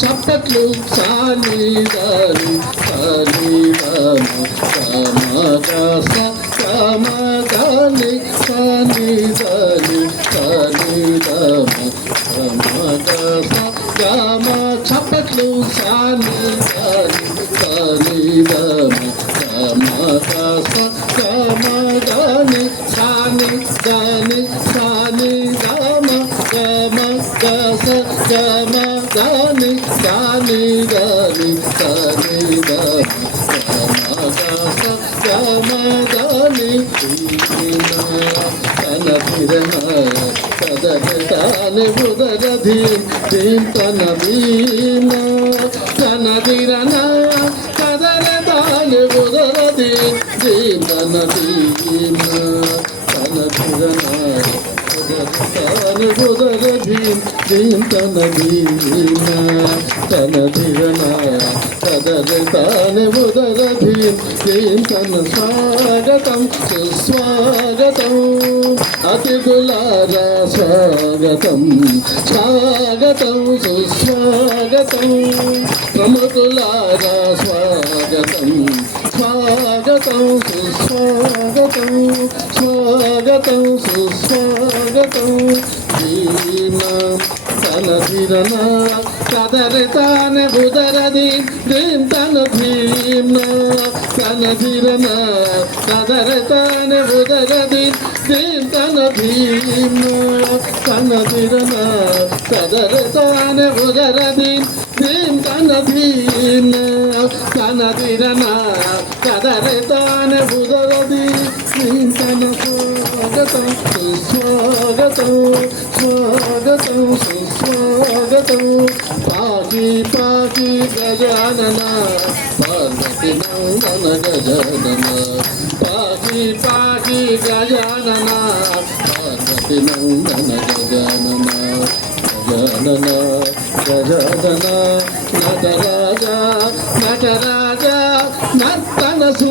చప్పట్లు సాని దని దని దమ గమ గస గమ గని చప్పట్లు సాని దని దని గస గమ గని సాని గని సని గమ గస గమ గని తన కిరణ కదలి తాని తన వీణ తన దిరణ కదలి తాని బుదగధి తన వీణ తన కిరణ బుదగధి తన వీణ తన దిరణ కదలి తన స్వాగతం సుస్వాగతం అతిథులారా స్వాగతం స్వాగతం సుస్వాగతం ప్రముఖులారా స్వాగతం స్వాగతం సుస్వాగతం స్వాగతం సుస్వాగతం దీన తన ధిరన కదరి తాన బుదరది దీం తన భీమ్న తన ధిరన కదరి తాన బుదరది దీం తన భీమ్న తన ధిరన కదరి తాన బుదరది దీం తన భీమ్న తన ధిరన కదరి తాన బుదరది దీం తన స్వాగతం సుస్వాగతం స్వాగతం సుస్వాగతం. పాకి పాకి గజానన పార్వతి నందన గజానన. పాకి పాకి గజానన పార్వతి నందన గజానన. గజానన గజానన నటరాజ నటరాజ నర్తన సు